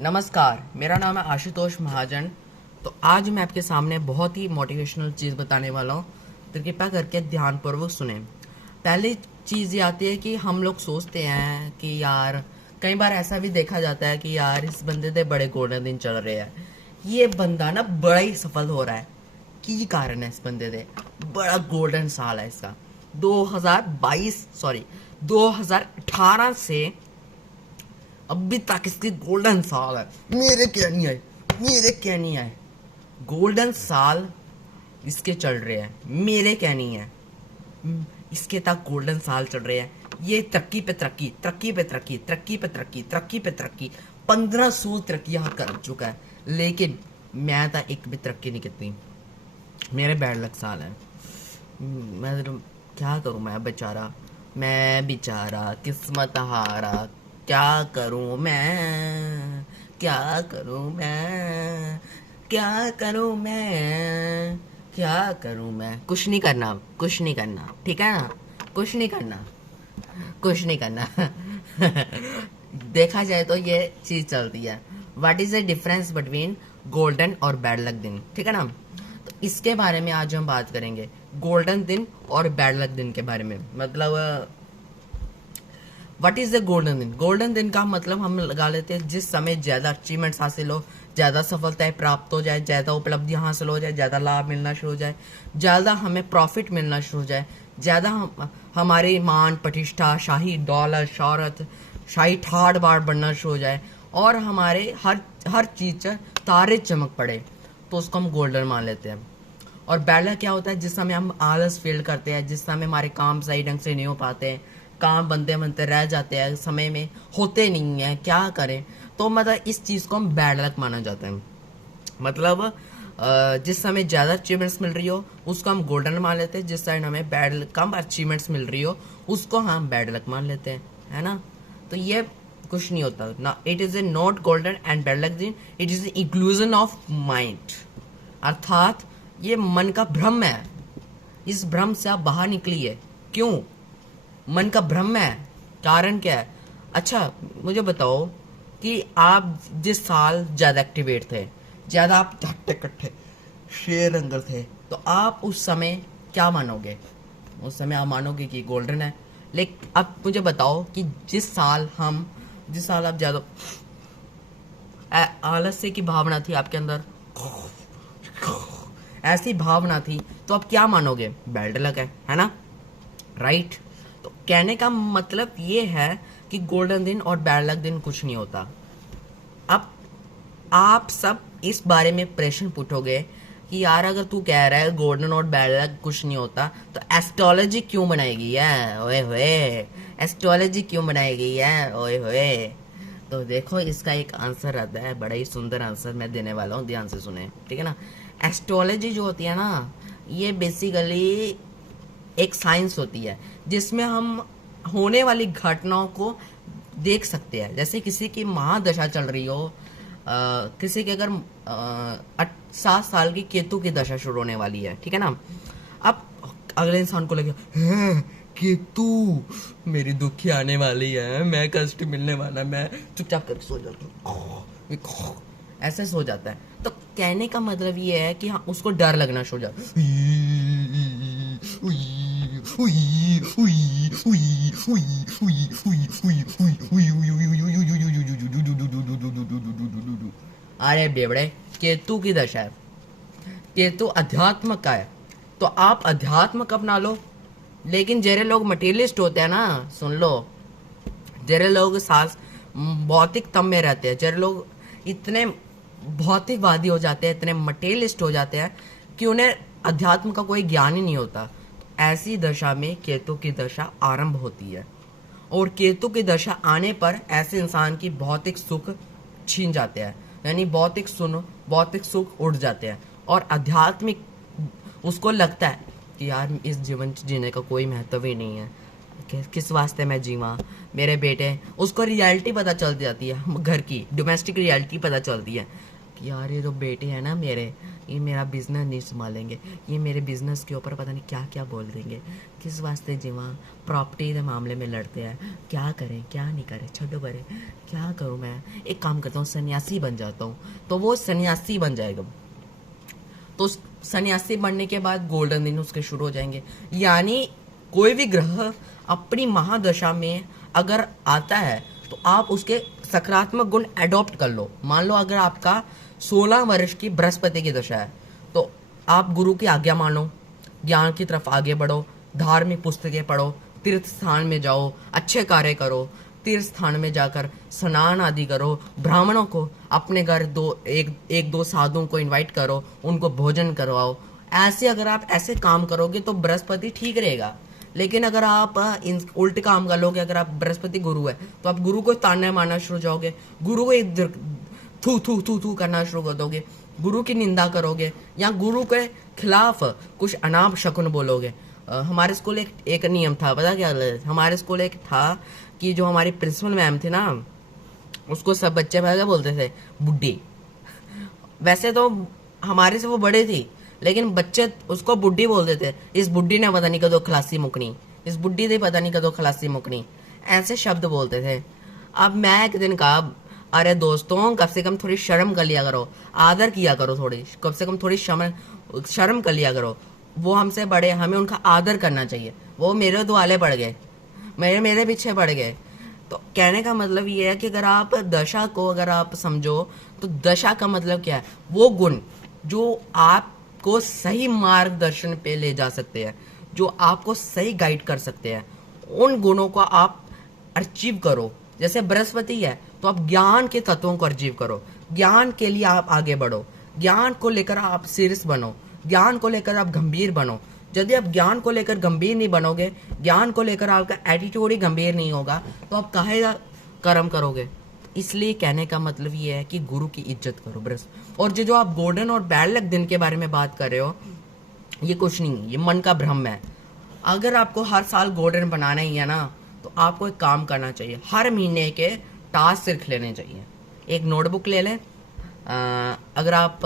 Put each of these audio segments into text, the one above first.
नमस्कार, मेरा नाम है आशुतोष महाजन। तो आज मैं आपके सामने बहुत ही मोटिवेशनल चीज़ बताने वाला हूँ, तो कृपया करके ध्यानपूर्वक सुने। पहली चीज़ ये आती है कि हम लोग सोचते हैं कि यार, कई बार ऐसा भी देखा जाता है कि यार इस बंदे दे बड़े गोल्डन दिन चल रहे हैं, ये बंदा ना बड़ा ही सफल हो रहा है। की कारण है इस बंदे दे बड़ा गोल्डन साल है इसका। 2022 सॉरी 2018 से अभी तक इसके गोल्डन साल है। मेरे क्या नहीं आए गोल्डन साल इसके चल रहे हैं, मेरे क्या नहीं है। इसके तक गोल्डन साल चल रहे हैं। ये तरक्की पे तरक्की, तरक्की पे तरक्की, तरक्की पे तरक्की, तरक्की पे तरक्की, 1500 तरक्कियां कर चुका है। लेकिन मैं तो एक भी तरक्की नहीं करती। मेरे बैड लक साल है। मैं क्या करूं, मैं बेचारा किस्मत हारा। क्या करूं मैं, क्या करूं मैं, क्या करूं मैं, क्या करूं मैं। कुछ नहीं करना, कुछ नहीं करना, ठीक है ना। कुछ नहीं करना, कुछ नहीं करना। देखा जाए तो ये चीज चलती है। What is the difference between golden और बैड लक दिन, ठीक है ना। तो इसके बारे में आज हम बात करेंगे, गोल्डन दिन और बैड लक दिन के बारे में। मतलब व्हाट इज द गोल्डन दिन। गोल्डन दिन का मतलब हम लगा लेते हैं जिस समय ज्यादा अचीवमेंट्स हासिल हो, ज्यादा सफलताएं प्राप्त हो जाए, ज्यादा उपलब्धियां हासिल हो जाए, ज्यादा लाभ मिलना शुरू हो जाए, ज्यादा हमें प्रॉफिट मिलना शुरू हो जाए, ज्यादा हमारे मान प्रतिष्ठा, शाही दौलत शौहरत, शाही ठाड़ बाड़ बनना शुरू हो जाए, और हमारे हर हर चीज तारे चमक पड़े, तो उसको हम गोल्डन मान लेते हैं। और बैड लक क्या होता है, जिस समय हम आलस फील करते हैं, जिस समय हमारे काम सही ढंग से नहीं हो पाते हैं, काम बनते बनते रह जाते हैं, समय में होते नहीं है, क्या करें। तो मतलब इस चीज़ को हम बैड लक माना जाता है। मतलब जिस समय ज़्यादा अचीवमेंट्स मिल रही हो उसको हम गोल्डन मान लेते हैं, जिस समय हमें कम अचीवमेंट्स मिल रही हो उसको हम बैड लक मान लेते हैं, है ना। तो ये कुछ नहीं होता ना। It is a not golden and bad luck दिन, it is inclusion of mind. अर्थात ये मन का भ्रम है। इस भ्रम से आप बाहर निकलिए। क्यों मन का भ्रम है, कारण क्या है। अच्छा मुझे बताओ कि आप जिस साल ज्यादा एक्टिवेट थे, ज्यादा आप हट्टे कट्टे शेर अंदर थे, तो आप उस समय क्या मानोगे। उस समय आप मानोगे कि गोल्डन है। लेकिन अब मुझे बताओ कि जिस साल आप ज्यादा आलस्य की भावना थी आपके अंदर, ऐसी भावना थी, तो आप क्या मानोगे, बैड लक है ना, राइट। तो कहने का मतलब ये है कि गोल्डन दिन और बैड लक दिन कुछ नहीं होता। अब आप सब इस बारे में प्रश्न पूछोगे कि यार अगर तू कह रहा है गोल्डन और बैड लक कुछ नहीं होता, तो एस्ट्रोलॉजी क्यों बनाएगी है, ओए होए। एस्ट्रोलॉजी क्यों बनाएगी है, ओए होए। तो देखो इसका एक आंसर रहता है, बड़ा ही सुंदर आंसर मैं देने वाला हूँ, ध्यान से सुने, ठीक है ना। एस्ट्रोलॉजी जो होती है ना, ये बेसिकली एक साइंस होती है जिसमें हम होने वाली घटनाओं को देख सकते हैं। जैसे किसी की महादशा चल रही हो, किसी की अगर 7 साल की केतु की दशा शुरू होने वाली है, ठीक है ना। अब अगले इंसान को लगे "हैं, केतु मेरी दुखी आने वाली है, मैं कष्ट मिलने वाला, मैं चुपचाप करके सो जाता हूँ, ऐसे सो जाता है। तो कहने का मतलब ये है कि हाँ उसको डर लगना शुरू हो जाता है। अरे बेवड़े, केतु की दशा है, केतु अध्यात्म का है, तो आप अध्यात्म अपना लो। लेकिन जेरे लोग मटेरियलिस्ट होते हैं ना, सुन लो, जेरे लोग सास भौतिक तम में रहते हैं, जेरे लोग इतने भौतिकवादी हो जाते हैं, इतने मटेरियलिस्ट हो जाते हैं कि उन्हें अध्यात्म का कोई ज्ञान ही नहीं होता। तो ऐसी दशा में केतु की दशा आरंभ होती है, और केतु की दशा आने पर ऐसे इंसान की भौतिक सुख छीन जाते हैं, यानी भौतिक सुख उड़ जाते हैं, और आध्यात्मिक उसको लगता है कि यार इस जीवन जीने का कोई महत्व ही नहीं है, किस वास्ते मैं जीवा, मेरे बेटे। उसको रियलिटी पता चल जाती है, घर की डोमेस्टिक रियलिटी पता चलती है कि यार ये तो बेटे हैं ना मेरे, ये मेरा बिजनेस नहीं संभालेंगे, ये मेरे बिजनेस के ऊपर पता नहीं क्या क्या बोल देंगे, किस वास्ते जीवा प्रॉपर्टी के मामले में लड़ते हैं, क्या करें क्या नहीं करें, छोड़ो बरे, क्या करूँ मैं, एक काम करता हूँ सन्यासी बन जाता हूँ। तो वो सन्यासी बन जाएगा। तो सन्यासी बनने के बाद गोल्डन दिन उसके शुरू हो जाएंगे। यानी कोई भी ग्रह अपनी महादशा में अगर आता है तो आप उसके सकारात्मक गुण एडॉप्ट कर लो। मान लो अगर आपका 16 वर्ष की बृहस्पति की दशा है तो आप गुरु की आज्ञा मानो, ज्ञान की तरफ आगे बढ़ो, धार्मिक पुस्तकें पढ़ो, तीर्थ स्थान में जाओ, अच्छे कार्य करो, तीर्थ स्थान में जाकर स्नान आदि करो, ब्राह्मणों को अपने घर एक दो साधुओं को इनवाइट करो, उनको भोजन करवाओ। ऐसे अगर आप ऐसे काम करोगे तो बृहस्पति ठीक रहेगा। लेकिन अगर आप उल्टे काम कर लोगे, अगर आप बृहस्पति गुरु है तो आप गुरु को ताना मारना शुरू हो जाओगे, गुरु को थू थू थू थू करना शुरू कर दोगे, गुरु की निंदा करोगे या गुरु के खिलाफ कुछ अनाप शकुन बोलोगे। हमारे स्कूल एक नियम था, पता क्या, हमारे स्कूल एक था कि जो हमारी प्रिंसिपल मैम थी ना, उसको सब बच्चे क्या बोलते थे, बुड्ढी। वैसे तो हमारे से वो बड़े थी लेकिन बच्चे उसको बुड्ढी बोलते थे। इस बुड्ढी ने पता नहीं कदों खलासी मुकनी, इस बुड्ढी ने पता नहीं कदों खलासी मुकनी, ऐसे शब्द बोलते थे। अब मैं एक दिन कहा, अरे दोस्तों कम से कम थोड़ी शर्म कर लिया करो, आदर किया करो, थोड़ी कम से कम थोड़ी शर्म कर लिया करो। वो हमसे बड़े, हमें उनका आदर करना चाहिए। वो मेरे दुआले पड़ गए, मेरे पीछे पड़ गए। तो कहने का मतलब ये है कि अगर आप दशा को अगर आप समझो तो दशा का मतलब क्या है, वो गुण जो आपको सही मार्गदर्शन पे ले जा सकते हैं, जो आपको सही गाइड कर सकते हैं, उन गुणों को आप अचीव करो। जैसे बृहस्पति है तो आप ज्ञान के तत्वों को अचीव करो, ज्ञान के लिए आप आगे बढ़ो, ज्ञान को लेकर आप सीरियस बनो, ज्ञान को लेकर आप गंभीर बनो। यदि आप ज्ञान को लेकर गंभीर नहीं बनोगे, ज्ञान को लेकर आपका एटीट्यूड ही गंभीर नहीं होगा, तो आप काहे कर्म करोगे। इसलिए कहने का मतलब ये है कि गुरु की इज्जत करो बृहस्पति। और जो आप गोल्डन और बैड लक दिन के बारे में बात कर रहे हो, ये कुछ नहीं, ये मन का भ्रम है। अगर आपको हर साल गोल्डन बनाना ही है ना, तो आपको एक काम करना चाहिए, हर महीने के टास्क लिख लेने चाहिए। एक नोटबुक ले लें, अगर आप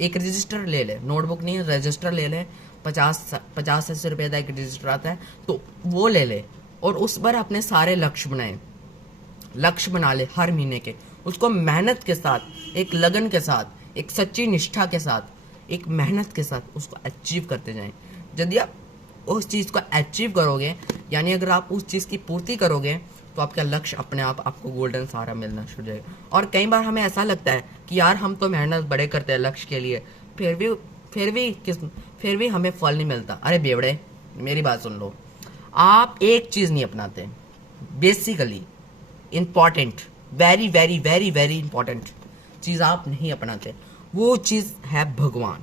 एक रजिस्टर ले लें, नोटबुक नहीं रजिस्टर ले लें, 50-80 रुपये का एक रजिस्टर आता है, तो वो ले ले और उस पर अपने सारे लक्ष्य बनाए, लक्ष्य बना ले हर महीने के। उसको मेहनत के साथ, एक लगन के साथ, एक सच्ची निष्ठा के साथ, एक मेहनत के साथ उसको अचीव करते जाएं। यदि आप उस चीज़ को अचीव करोगे, यानी अगर आप उस चीज़ की पूर्ति करोगे, तो आपका लक्ष्य अपने आप आपको गोल्डन सारा मिलना शुरू हो जाएगा। और कई बार हमें ऐसा लगता है कि यार हम तो मेहनत बड़े करते हैं लक्ष्य के लिए, फिर भी हमें फल नहीं मिलता। अरे बेवड़े, मेरी बात सुन लो, आप एक चीज़ नहीं अपनाते, basically important, very very very very important चीज़ आप नहीं अपनाते, वो चीज़ है भगवान।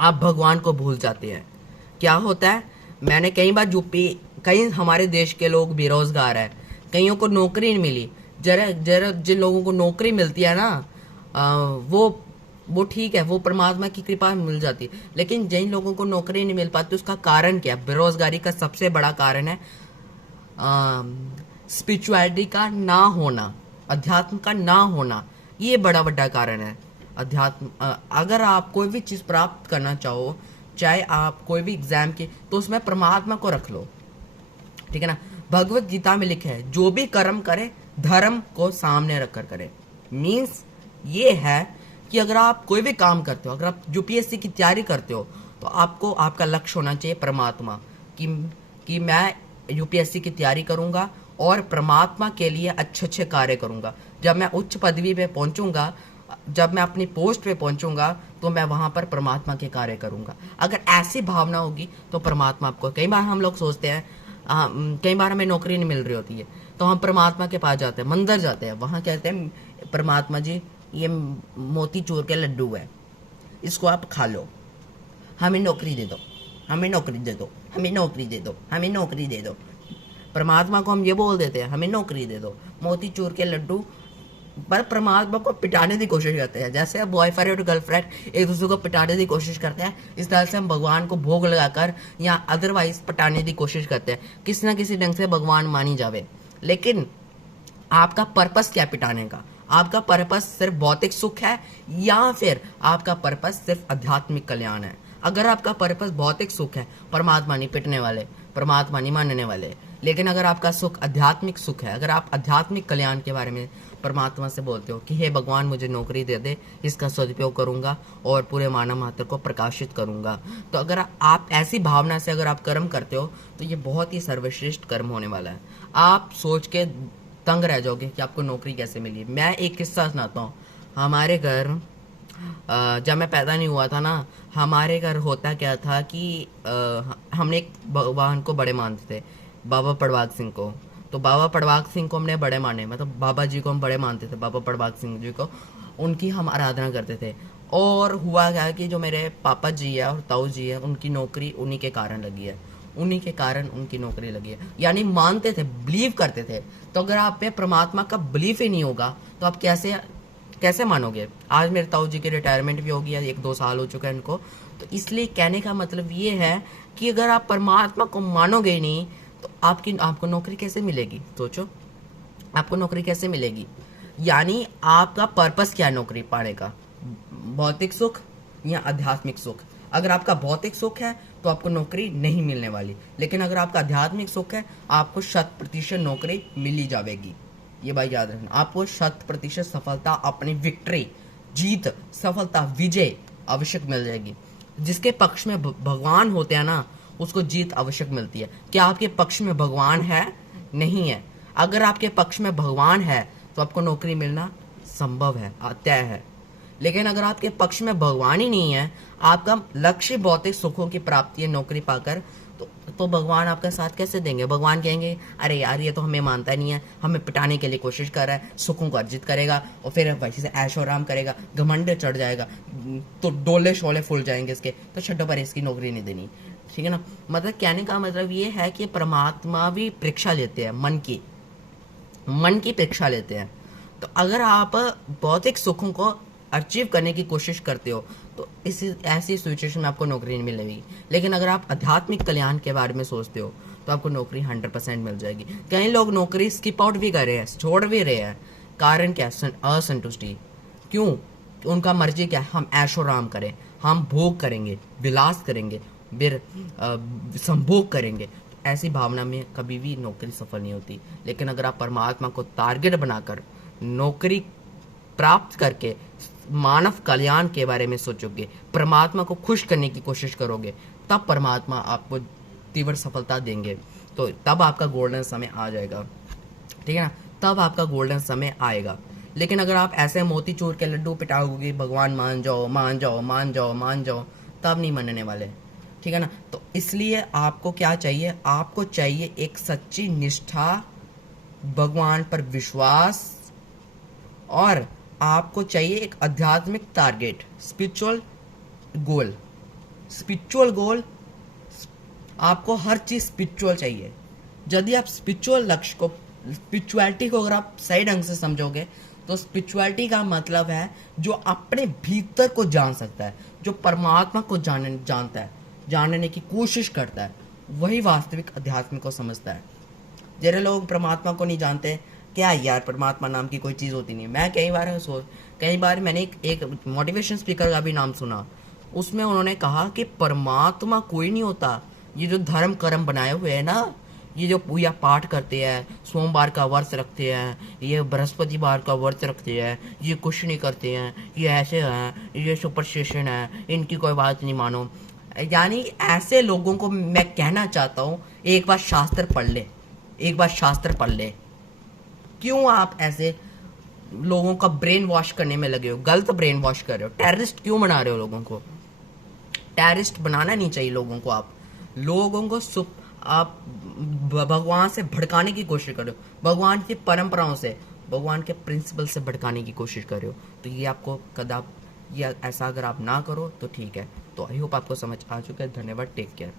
आप भगवान को भूल जाते हैं। क्या होता है, मैंने कई बार कई हमारे देश के लोग बेरोजगार है, कईयों को नौकरी नहीं मिली। जरा जिन लोगों को नौकरी मिलती है ना, वो ठीक है, वो परमात्मा की कृपा मिल जाती है। लेकिन जिन लोगों को नौकरी नहीं मिल पाती, उसका कारण क्या है? बेरोजगारी का सबसे बड़ा कारण है स्पिरिचुअलिटी का ना होना, अध्यात्म का ना होना। ये बड़ा बड़ा कारण है। अध्यात्म, अगर आप कोई भी चीज़ प्राप्त करना चाहो, चाहे आप कोई भी एग्जाम की, तो उसमें परमात्मा को रख लो, ठीक है ना। भगवत गीता में लिखा है, जो भी कर्म करे धर्म को सामने रखकर करे। मीन्स ये है कि अगर आप कोई भी काम करते हो, अगर आप यूपीएससी की तैयारी करते हो, तो आपको आपका लक्ष्य होना चाहिए परमात्मा, कि मैं यूपीएससी की तैयारी करूंगा और परमात्मा के लिए अच्छे अच्छे कार्य करूंगा। जब मैं उच्च पदवी पे पहुंचूंगा, जब मैं अपनी पोस्ट पे पहुंचूंगा, तो मैं वहां पर परमात्मा के कार्य करूंगा। अगर ऐसी भावना होगी तो परमात्मा आपको, कई बार हम लोग सोचते हैं, कई बार हमें नौकरी नहीं मिल रही होती है, तो हम परमात्मा के पास जाते हैं, मंदिर जाते हैं, वहां कहते हैं परमात्मा जी ये मोती चूर के लड्डू है, इसको आप खा लो, हमें नौकरी दे दो, हमें नौकरी दे दो, हमें नौकरी दे दो, हमें नौकरी दे दो। परमात्मा को हम ये बोल देते हैं, हमें नौकरी दे दो, मोती चूर के लड्डू। पर परमात्मा को पिटाने की कोशिश करते हैं। जैसे बॉयफ्रेंड और गर्लफ्रेंड एक दूसरे को पिटाने की कोशिश करते हैं, इस तरह से हम भगवान को भोग लगाकर या अदरवाइज पटाने की कोशिश करते हैं, किसी ना किसी ढंग से भगवान मानी जावे। लेकिन आपका पर्पस क्या पिटाने का? आपका पर्पस सिर्फ भौतिक सुख है या फिर आपका पर्पस सिर्फ आध्यात्मिक कल्याण है। अगर आपका पर्पस भौतिक सुख है, परमात्मा नहीं पिटने वाले, परमात्मा नहीं मानने वाले। लेकिन अगर आपका सुख आध्यात्मिक सुख है, अगर आप आध्यात्मिक कल्याण के बारे में परमात्मा से बोलते हो कि हे भगवान मुझे नौकरी दे दे, इसका सदुपयोग करूंगा और पूरे मानव मात्र को प्रकाशित करूंगा, तो अगर आप ऐसी भावना से अगर आप कर्म करते हो तो ये बहुत ही सर्वश्रेष्ठ कर्म होने वाला है। आप सोच के तंग रह जाओगे कि आपको नौकरी कैसे मिली। मैं एक किस्सा सुनाता हूँ। हमारे घर जब मैं पैदा नहीं हुआ था ना, हमारे घर होता क्या था कि हमने एक भगवान को बड़े मानते थे, बाबा पड़वाग सिंह को। तो बाबा पड़वाग सिंह को हमने बड़े माने, मतलब बाबा जी को हम बड़े मानते थे, बाबा पड़वाग सिंह जी को, उनकी हम आराधना करते थे। और हुआ क्या कि जो मेरे पापा जी है और ताऊ जी है, उनकी नौकरी उन्हीं के कारण लगी है, उन्हीं के कारण उनकी नौकरी लगी है। यानी मानते थे, बिलीव करते थे। तो अगर आप पे परमात्मा का बिलीफ ही नहीं होगा तो आप कैसे मानोगे। आज मेरे ताऊ जी की रिटायरमेंट भी हो गया, 1-2 साल हो चुका है इनको। तो इसलिए कहने का मतलब ये है कि अगर आप परमात्मा को मानोगे ही नहीं तो आपको नौकरी कैसे मिलेगी। सोचो, आपको नौकरी कैसे मिलेगी। यानी आपका पर्पस क्या है नौकरी पाने का, भौतिक सुख या आध्यात्मिक सुख। अगर आपका भौतिक सुख है तो आपको नौकरी नहीं मिलने वाली, लेकिन अगर आपका आध्यात्मिक सुख है आपको 100% नौकरी मिली जाएगी। ये बात याद रखना, आपको 100% सफलता, अपनी विक्ट्री, जीत, सफलता, विजय आवश्यक मिल जाएगी। जिसके पक्ष में भगवान होते हैं ना, उसको जीत आवश्यक मिलती है। क्या आपके पक्ष में भगवान है? नहीं है। अगर आपके पक्ष में भगवान है तो आपको नौकरी मिलना संभव है, तय है। लेकिन अगर आपके पक्ष में भगवान ही नहीं है, आपका लक्ष्य भौतिक सुखों की प्राप्ति है नौकरी पाकर, तो भगवान आपका साथ कैसे देंगे। भगवान कहेंगे अरे यार ये तो हमें मानता नहीं है, हमें पिटाने के लिए कोशिश कर रहा है, सुखों को अर्जित करेगा और फिर वैसे से ऐशो आराम करेगा, घमंड चढ़ जाएगा, तो डोले शोले फूल जाएंगे इसके, तो छड्डो पर इसकी नौकरी नहीं देनी। ठीक है ना। मतलब कहने का मतलब ये है कि परमात्मा भी परीक्षा लेते हैं, मन की परीक्षा लेते हैं। तो अगर आप भौतिक सुखों को अचीव करने की कोशिश करते हो तो ऐसी सिचुएशन में आपको नौकरी नहीं मिलेगी। लेकिन अगर आप आध्यात्मिक कल्याण के बारे में सोचते हो तो आपको नौकरी 100% मिल जाएगी। कई लोग नौकरी स्किप आउट भी कर रहे हैं, छोड़ भी रहे हैं। कारण क्या? असंतुष्टि। क्यों? उनका मर्जी क्या है, हम ऐशो आराम करें, हम भोग करेंगे, विलास करेंगे, फिर संभोग करेंगे। ऐसी भावना में कभी भी नौकरी सफल नहीं होती। लेकिन अगर आप परमात्मा को टारगेट बनाकर नौकरी प्राप्त करके मानव कल्याण के बारे में सोचोगे, परमात्मा को खुश करने की कोशिश करोगे, तब परमात्मा आपको तीव्र सफलता देंगे। तो तब आपका गोल्डन समय आ जाएगा। ठीक है ना, तब आपका गोल्डन समय आएगा। लेकिन अगर आप ऐसे मोतीचूर के लड्डू पिटाओगे, भगवान मान जाओ मान जाओ मान जाओ मान जाओ, तब नहीं मानने वाले। ठीक है ना। तो इसलिए आपको क्या चाहिए? आपको चाहिए एक सच्ची निष्ठा, भगवान पर विश्वास, और आपको चाहिए एक आध्यात्मिक टारगेट, स्पिरिचुअल गोल। आपको हर चीज स्पिरिचुअल चाहिए। यदि आप स्पिरिचुअल लक्ष्य को, स्पिरिचुअलिटी को अगर आप सही ढंग से समझोगे तो स्पिरिचुअलिटी का मतलब है जो अपने भीतर को जान सकता है, जो परमात्मा को जानता है, जानने की कोशिश करता है, वही वास्तविक अध्यात्म को समझता है। जरा लोग परमात्मा को नहीं जानते, क्या यार परमात्मा नाम की कोई चीज़ होती नहीं। मैं कई बार मैंने एक मोटिवेशन स्पीकर का भी नाम सुना, उसमें उन्होंने कहा कि परमात्मा कोई नहीं होता। ये जो धर्म कर्म बनाए हुए हैं ना, ये जो पूजा पाठ करते हैं, सोमवार का व्रत रखते हैं, ये बृहस्पतिवार का व्रत रखते हैं, ये कुछ नहीं करते हैं, ये ऐसे हैं, ये सुपरस्टिशन है, इनकी कोई बात नहीं मानो। यानी ऐसे लोगों को मैं कहना चाहता हूँ, एक बार शास्त्र पढ़ ले। क्यों आप ऐसे लोगों का ब्रेन वॉश करने में लगे हो? गलत ब्रेन वॉश कर रहे हो। टेररिस्ट क्यों बना रहे हो लोगों को? टेररिस्ट बनाना नहीं चाहिए लोगों को। आप लोगों को आप भगवान से भड़काने की कोशिश कर रहे हो, भगवान की परंपराओं से, भगवान के प्रिंसिपल से भड़काने की कोशिश कर रहे हो। तो ये आपको कदाप, ये ऐसा अगर आप ना करो तो ठीक है। तो आई होप आपको समझ आ चुका है। धन्यवाद। Take care.